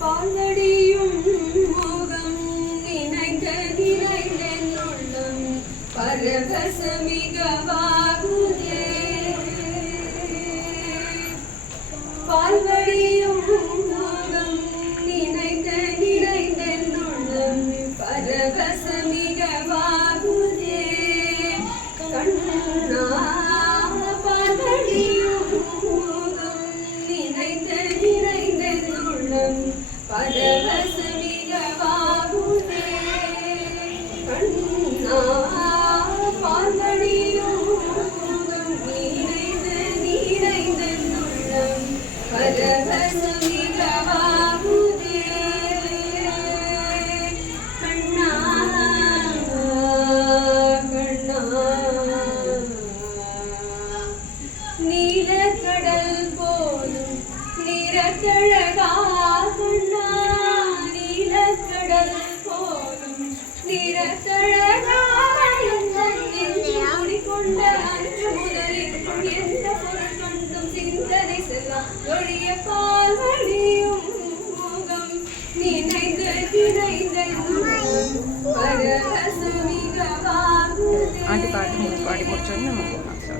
பாலடியும் முகம் நினைந்த நினைந்தென்னுள்ளம் பரவசமிகவாகுதே. பால்வடியும் முகம் நினைந்த நினைந்தென்னுள்ளம் பரவசமிகவாகுதே. கண்ணா பால்வடியும் முகம் நினைந்த நினைந்தென்னுள்ளம் பரவசமிகவாகுதே. கண்ணா பால்வடியும் முகம் நினைந்த நினைந்தென்னுள்ளம் பரவசமிகவாகுதே. கண்ணா கண்ணா நீலக்கடல் போலும் நிறத்தழகா. கண்ணா நீலக்கடல் போலும் நிறத்தழகா. கொண்ட அன்று முதலில் எந்த பொருள் கண்டும் சிந்தனை செல்லாம் ஒழிய பால்வடியும் முகம் நினைந்து நினைந்த பரவசமிகவாகுதே.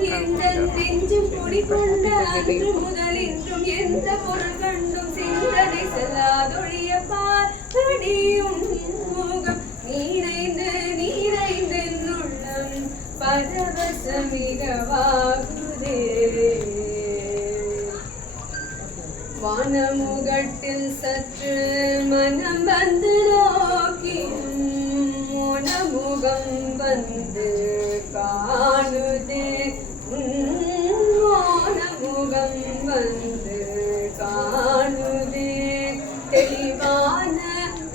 இந்த நெஞ்சும் குடிகொண்ட அன்று முதலின்றும் எந்த பொருள் கண்டும் சிந்தனை செல்லாதொழிய பால்வடியும் முகம் நினைந்து நினைந்தென்னுள்ளம் பரவசமிகவாகுதே. வானமுகட்டில் சற்று மனம் வந்து நோக்கியும் மோனமுகம் வந்து காணுதே. மோனமுகம் வந்து காணுதே. தெளிவான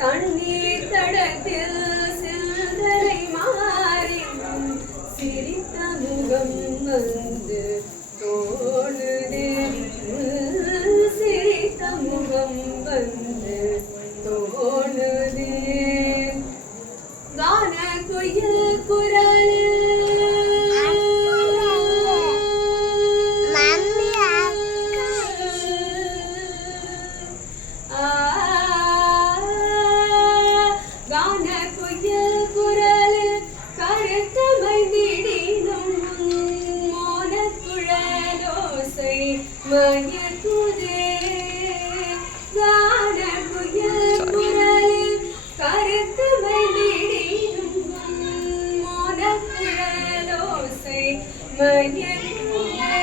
தண்ணீர் தடத்தில் சிந்தனை மாறினும் சிரித்த முகம் வந்து தோணுதே. சிரித்த முகம் வந்து தோணுதே. கான குயில் குரலில் கான குயில் குரலில் கருத்தமை விடினும் மோனக்குழலோசை மயக்குதே. கான குயில் குரலில் கருத்தமை விடினும் மோனக்குழலோசை மயக்குதே.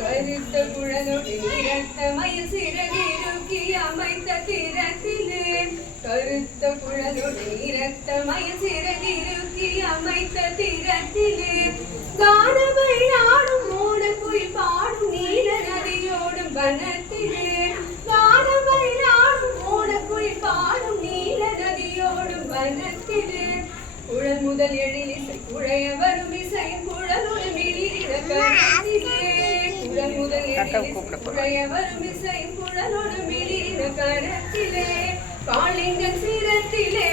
கருத்த குழலோடு இரத்த மயில் சிறகிருக்கி அமைத்த திறத்திலே. கருத்த குழலோடு இரத்த மயில் சிறகிருக்கி அமைத்த திறத்திலே. கானவை ஆடும் மூட குயில் பாடும் நீல நதியோடும் வனத்திலே. கானவை ஆடும் மூட குயில் பாடும் நீல நதியோடும் வனத்திலே. குழல் முதல் எழிலிசை குழைய வரும் இசை குழலோடு மிளிரிட கரத்திலே. குழல் முதல் எழிலிசை குழைய வரும் இசை குழலோடு மிளிரிட கரத்திலே. காளிங்கன் சிரத்திலே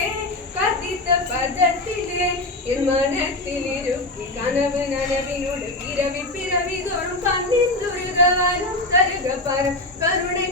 கதித்த பதத்திலே. என் மனத்தில் இருக்கி கனவு நனவினோடு பிறவி பிறவி தோறும் கண்ணின் துருக வரும் தருக பரம் கருணை